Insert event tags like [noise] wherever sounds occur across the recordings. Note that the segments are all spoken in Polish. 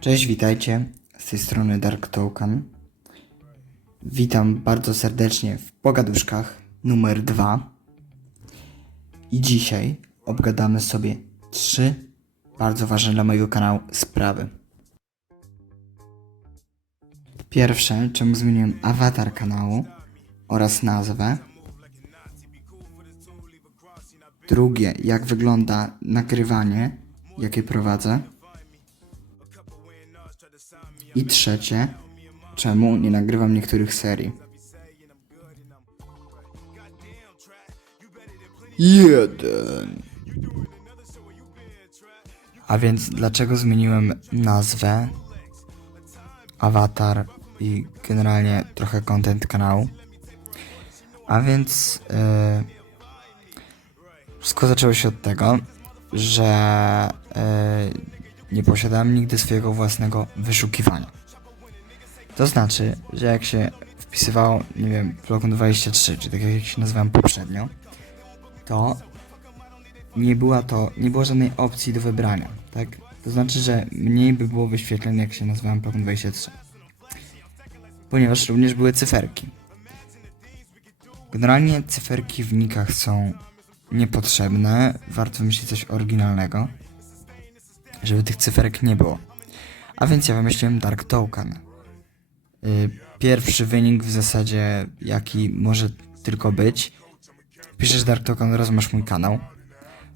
Cześć, witajcie. Z tej strony Dark Token. Witam bardzo serdecznie w Pogaduszkach numer 2. I dzisiaj obgadamy sobie trzy bardzo ważne dla mojego kanału sprawy. Pierwsze, czemu zmieniłem awatar kanału oraz nazwę. Drugie, jak wygląda nagrywanie, jakie prowadzę. I trzecie, czemu nie nagrywam niektórych serii. Jeden. A więc dlaczego zmieniłem nazwę, awatar i generalnie trochę content kanału? A więc yy, wszystko zaczęło się od tego, że yy, nie posiadałem nigdy swojego własnego wyszukiwania. To znaczy, że jak się wpisywało, nie wiem, Blogon 23, czy tak jak się nazywałem poprzednio, to nie była to, nie było żadnej opcji do wybrania, tak? To znaczy, że mniej by było wyświetleń, jak się nazywałem Blogon 23. Ponieważ również były cyferki. Generalnie cyferki w nikach są niepotrzebne, warto wymyślić coś oryginalnego żeby tych cyferek nie było. A więc ja wymyśliłem Dark Token. Y, Pierwszy wynik w zasadzie, jaki może tylko być. Piszesz Dark Token, raz masz mój kanał.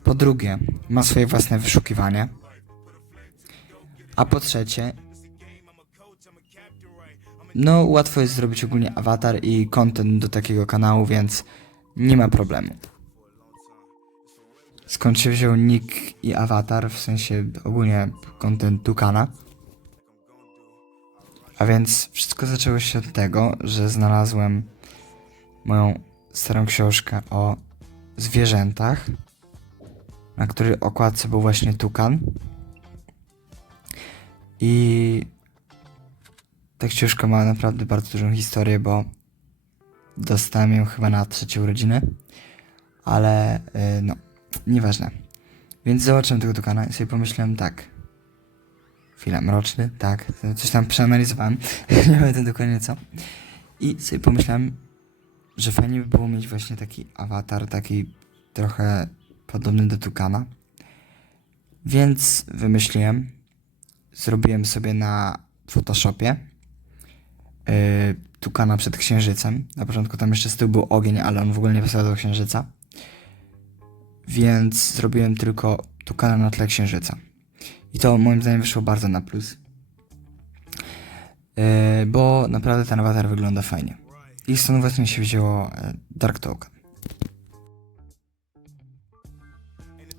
Po drugie, ma swoje własne wyszukiwanie. A po trzecie, no łatwo jest zrobić ogólnie awatar i content do takiego kanału, więc nie ma problemu. Skąd się wziął nick i awatar, w sensie ogólnie content Tukana. A więc wszystko zaczęło się od tego, że znalazłem moją starą książkę o zwierzętach, na której okładce był właśnie tukan. I ta książka ma naprawdę bardzo dużą historię, bo dostałem ją chyba na trzecie urodziny, ale yy, no, Nieważne. Więc zobaczyłem tego Tukana i sobie pomyślałem tak. Chwila, mroczny, tak. Coś tam przeanalizowałem. [laughs] nie pamiętam dokładnie co. I sobie pomyślałem, że fajnie by było mieć właśnie taki awatar, taki trochę podobny do Tukana. Więc wymyśliłem, zrobiłem sobie na Photoshopie yy, Tukana przed księżycem. Na początku tam jeszcze z tyłu był ogień, ale on w ogóle nie pasował do księżyca więc zrobiłem tylko tukana na tle księżyca. I to moim zdaniem wyszło bardzo na plus. Yy, bo naprawdę ten awatar wygląda fajnie. I stąd właśnie się wzięło e, Dark Token.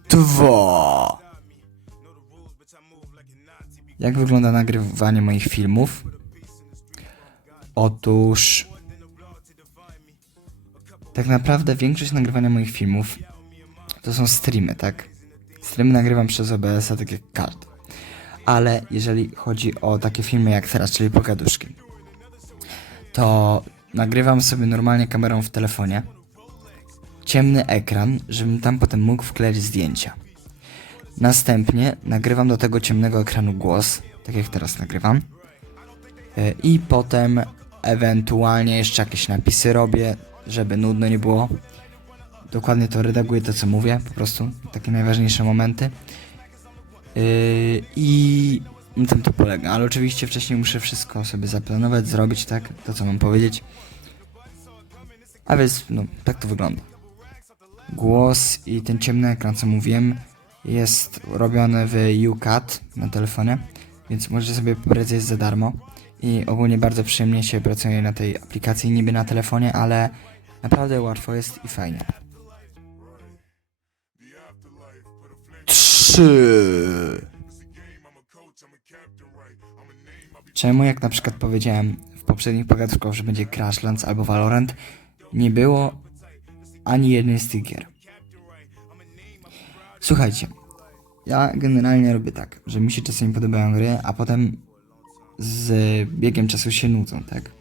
Dwa. Jak wygląda nagrywanie moich filmów? Otóż tak naprawdę większość nagrywania moich filmów to są streamy, tak? Streamy nagrywam przez OBS-a, tak jak każdy. Ale jeżeli chodzi o takie filmy jak teraz, czyli pogaduszki, to nagrywam sobie normalnie kamerą w telefonie. Ciemny ekran, żebym tam potem mógł wkleić zdjęcia. Następnie nagrywam do tego ciemnego ekranu głos, tak jak teraz nagrywam. E, I potem ewentualnie jeszcze jakieś napisy robię, żeby nudno nie było dokładnie to redaguję to co mówię, po prostu takie najważniejsze momenty. Yy, I na tym to polega, ale oczywiście wcześniej muszę wszystko sobie zaplanować, zrobić, tak, to co mam powiedzieć. A więc, no, tak to wygląda. Głos i ten ciemny ekran, co mówiłem, jest robiony w UCAT na telefonie, więc możecie sobie pobrać jest za darmo. I ogólnie bardzo przyjemnie się pracuje na tej aplikacji, niby na telefonie, ale naprawdę łatwo jest i fajnie. Trzy. Czemu, jak na przykład powiedziałem w poprzednich pogadkach, że będzie Crashlands albo Valorant, nie było ani jednej z tych gier? Słuchajcie, ja generalnie robię tak, że mi się czasami podobają gry, a potem z biegiem czasu się nudzą, tak?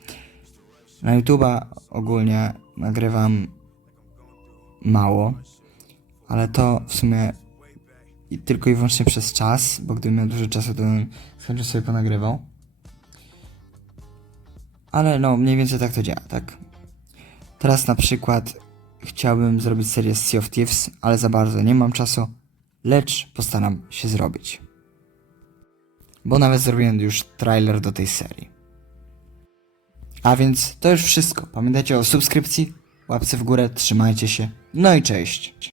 Na YouTube'a ogólnie nagrywam mało, ale to w sumie i tylko i wyłącznie przez czas, bo gdybym miał dużo czasu, to bym z chęcią sobie ponagrywał. Ale no, mniej więcej tak to działa, tak? Teraz na przykład chciałbym zrobić serię Sea of Thieves, ale za bardzo nie mam czasu, lecz postaram się zrobić. Bo nawet zrobiłem już trailer do tej serii. A więc to już wszystko. Pamiętajcie o subskrypcji, łapce w górę, trzymajcie się. No i cześć.